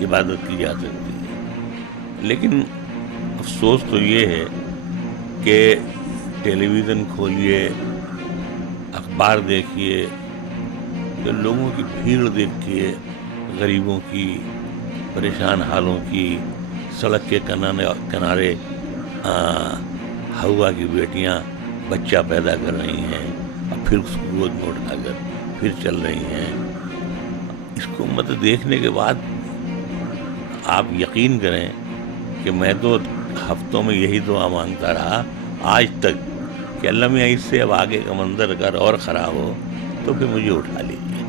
عبادت کی جا سکتی ہے. لیکن افسوس تو یہ ہے کہ ٹیلی ویژن کھولیے، اخبار دیکھیے، کہ لوگوں کی بھیڑ دیکھیے، غریبوں کی، پریشان حالوں کی، سڑک کے کنارے ہوا کی بیٹیاں بچہ پیدا کر رہی ہیں اور پھر اس کو گود میں اٹھا کر پھر چل رہی ہیں. اس کو مطلب دیکھنے کے بعد آپ یقین کریں کہ میں تو ہفتوں میں یہی دعا مانگتا رہا آج تک کہ اللہ میاں اس سے اب آگے کا منظر اگر اور خراب ہو تو پھر مجھے اٹھا لیجیے،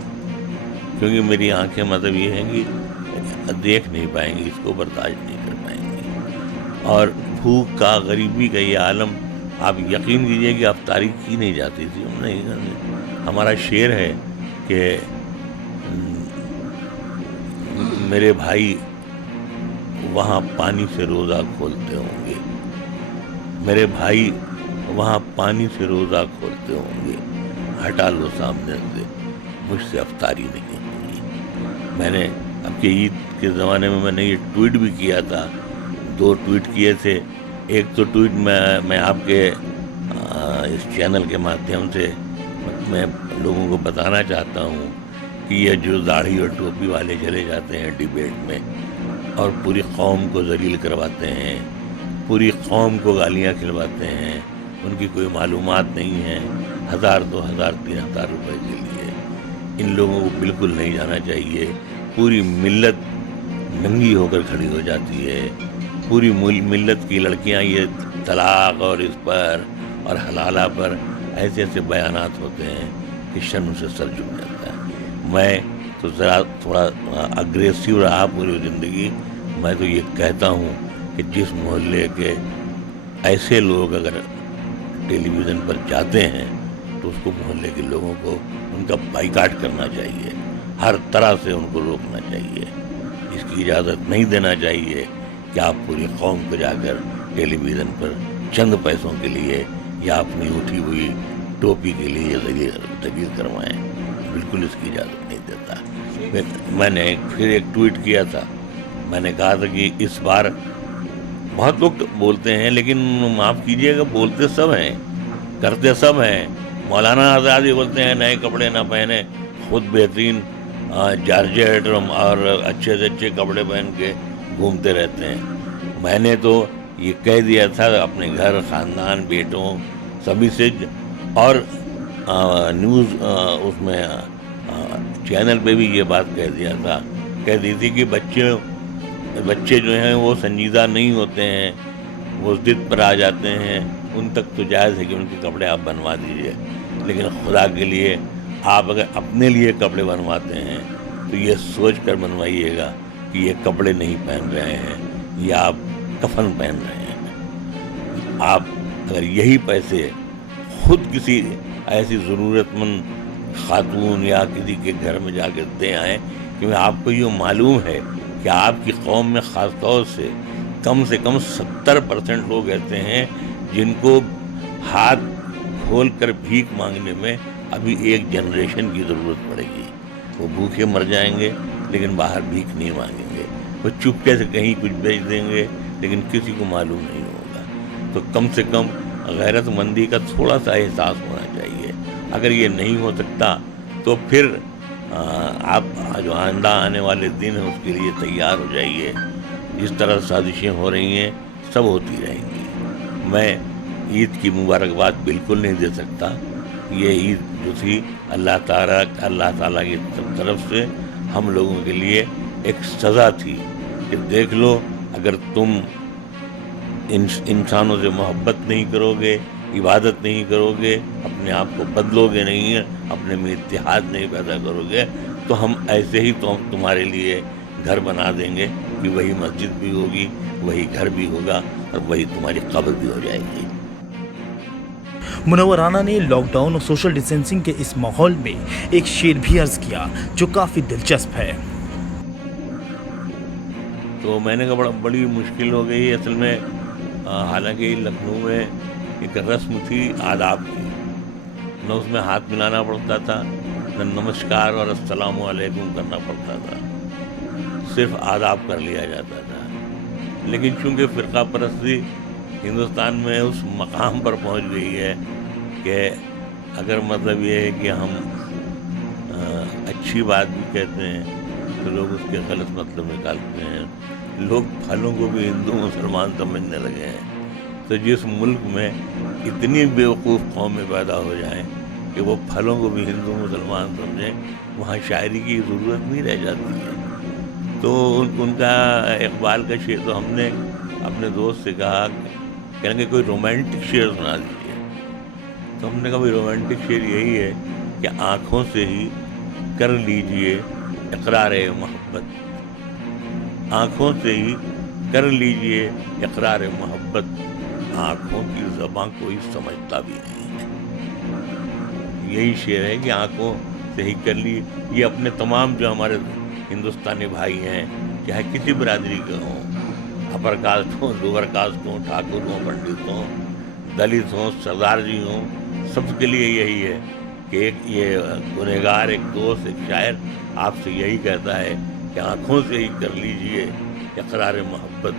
کیونکہ میری آنکھیں مطلب یہ ہیں کہ دیکھ نہیں پائیں گی، اس کو برداشت نہیں کر پائیں گی. اور بھوک کا، غریبی کا یہ عالم آپ یقین کیجئے کہ اب تاریخ کی نہیں جاتی تھی. ہمارا شعر ہے کہ میرے بھائی وہاں پانی سے روزہ کھولتے ہوں گے، میرے بھائی وہاں پانی سے روزہ کھولتے ہوں گے، ہٹا لو سامنے سے، مجھ سے افطاری نہیں ہوگی. میں نے اب کے عید کے زمانے میں نے یہ ٹویٹ بھی کیا تھا، 2 ٹویٹ کیے تھے. ایک تو ٹویٹ میں آپ کے اس چینل کے مادھیم سے میں لوگوں کو بتانا چاہتا ہوں کہ یہ جو داڑھی اور ٹوپی والے چلے جاتے ہیں ڈیبیٹ میں اور پوری قوم کو ذلیل کرواتے ہیں، پوری قوم کو گالیاں کھلواتے ہیں، ان کی کوئی معلومات نہیں ہے، 1000 2000 3000 روپے کے لیے ان لوگوں کو بالکل نہیں جانا چاہیے. پوری ملت ننگی ہو کر کھڑی ہو جاتی ہے، پوری ملت کی لڑکیاں یہ طلاق اور اس پر اور حلالہ پر ایسے ایسے بیانات ہوتے ہیں کہ شرم سے سر جھک جاتا ہے. میں تو ذرا تھوڑا اگریسو رہا پوری زندگی. میں تو یہ کہتا ہوں کہ جس محلے کے ایسے لوگ اگر ٹیلی ویژن پر جاتے ہیں تو اس کو محلے کے لوگوں کو ان کا بائیکاٹ کرنا چاہیے، ہر طرح سے ان کو روکنا چاہیے. اس کی اجازت نہیں دینا چاہیے کہ آپ پوری قوم کو جا کر ٹیلی ویژن پر چند پیسوں کے لیے یا اپنی اٹھی ہوئی ٹوپی کے لیے ذلیل کروائیں. بالکل اس کی اجازت نہیں دیتا. میں نے پھر ایک ٹویٹ کیا تھا، میں نے کہا تھا کہ اس بار بہت لوگ بولتے ہیں لیکن معاف کیجیے گا بولتے سب ہیں، کرتے سب ہیں. مولانا آزاد بھی بولتے ہیں نئے کپڑے نہ پہنے، خود بہترین جارجٹ اور اچھے سے اچھے کپڑے پہن کے گھومتے رہتے ہیں. میں نے تو یہ کہہ دیا تھا اپنے گھر، خاندان، بیٹوں سبھی سے، اور نیوز اس میں چینل پہ بھی یہ بات کہہ دی تھی کہ بچے جو ہیں وہ سنجیدہ نہیں ہوتے ہیں، وہ ضد پر آ جاتے ہیں. ان تک تو جائز ہے کہ ان کے کپڑے آپ بنوا دیجئے، لیکن خدا کے لیے آپ اگر اپنے لیے کپڑے بنواتے ہیں تو یہ سوچ کر بنوائیے گا کہ یہ کپڑے نہیں پہن رہے ہیں، یہ آپ کفن پہن رہے ہیں. آپ اگر یہی پیسے خود کسی ایسی ضرورت مند خاتون یا کسی کے گھر میں جا کے دے آئیں، کیونکہ آپ کو یہ معلوم ہے کہ آپ کی قوم میں خاص طور سے کم 70% لوگ ایسے ہیں جن کو ہاتھ کھول کر بھیک مانگنے میں ابھی ایک جنریشن کی ضرورت پڑے گی. وہ بھوکے مر جائیں گے لیکن باہر بھیک نہیں مانگیں گے، وہ چپکے سے کہیں کچھ بیچ دیں گے لیکن کسی کو معلوم نہیں ہوگا. تو کم سے کم غیرت مندی کا تھوڑا سا احساس ہونا چاہیے. اگر یہ نہیں ہو سکتا تو پھر آپ جو آئندہ آنے والے دن ہیں اس کے لیے تیار ہو جائیے. جس طرح سازشیں ہو رہی ہیں سب ہوتی رہیں گی. میں عید کی مبارکباد بالکل نہیں دے سکتا. یہ عید جو تھی اللہ تعالیٰ کی طرف سے ہم لوگوں کے لیے ایک سزا تھی کہ دیکھ لو اگر تم انسانوں سے محبت نہیں کرو گے، عبادت نہیں کرو گے، اپنے آپ کو بدلو گے نہیں، اپنے میں اتحاد نہیں پیدا کرو گے، تو ہم ایسے ہی تمہارے لیے گھر بنا دیں گے کہ وہی مسجد بھی ہوگی، وہی گھر بھی ہوگا اور وہی تمہاری قبر بھی ہو جائے گی. منور رانا نے لاک ڈاؤن اور سوشل ڈسٹینسنگ کے اس ماحول میں ایک شعر بھی عرض کیا جو کافی دلچسپ ہے. تو میں نے کہا بڑی مشکل ہو گئی اصل میں. حالانکہ لکھنؤ میں ایک رسم تھی آداب کی، نہ اس میں ہاتھ ملانا پڑتا تھا، نہ نمسکار اور السلام علیکم کرنا پڑتا تھا. صرف آداب کر لیا جاتا تھا. لیکن چونکہ فرقہ پرستی ہندوستان میں اس مقام پر پہنچ گئی ہے کہ اگر مطلب یہ ہے کہ ہم اچھی بات بھی کہتے ہیں تو لوگ اس کے غلط مطلب نکالتے ہیں. لوگ پھلوں کو بھی ہندو مسلمان سمجھنے لگے ہیں. تو جس ملک میں اتنی بیوقوف قومیں پیدا ہو جائیں کہ وہ پھلوں کو بھی ہندو مسلمان سمجھیں, وہاں شاعری کی ضرورت نہیں رہ جاتی ہے. تو ان کا اقبال کا شعر تو ہم نے اپنے دوست سے کہا کہ کوئی رومانٹک شعر سنا دیجیے. تو ہم نے کہا بھائی رومانٹک شعر یہی ہے کہ آنکھوں سے ہی کر لیجئے اقرار محبت, آنکھوں سے ہی کر لیجئے اقرار محبت, آنکھوں کی زبان کوئی سمجھتا بھی نہیں ہے. یہی شعر ہے کہ آنکھوں سے ہی کر لی. یہ اپنے تمام جو ہمارے ہندوستانی بھائی ہیں, چاہے کسی برادری کے ہوں, اپر کاسٹ ہوں, لوور کاسٹ ہوں, ٹھاکر ہوں, پنڈت ہوں, دلت ہوں, سردار جی ہوں, سب کے لیے یہی ہے کہ ایک یہ گنہگار, ایک دوست, ایک شاعر آپ سے یہی کہتا ہے کہ آنکھوں سے ہی کر لیجئے اقرار محبت,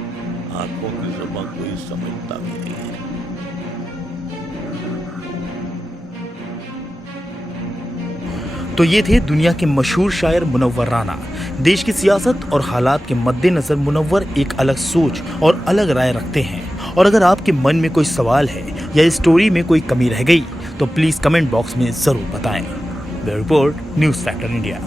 آنکھوں کی زبان کوئی سمجھتا بھی نہیں ہے. تو یہ تھے دنیا کے مشہور شاعر منور رانا. دیش کی سیاست اور حالات کے مد نظر منور ایک الگ سوچ اور الگ رائے رکھتے ہیں. اور اگر آپ کے من میں کوئی سوال ہے یا اسٹوری میں کوئی کمی رہ گئی تو پلیز کمنٹ باکس میں ضرور بتائیں. Bureau report, news factor India.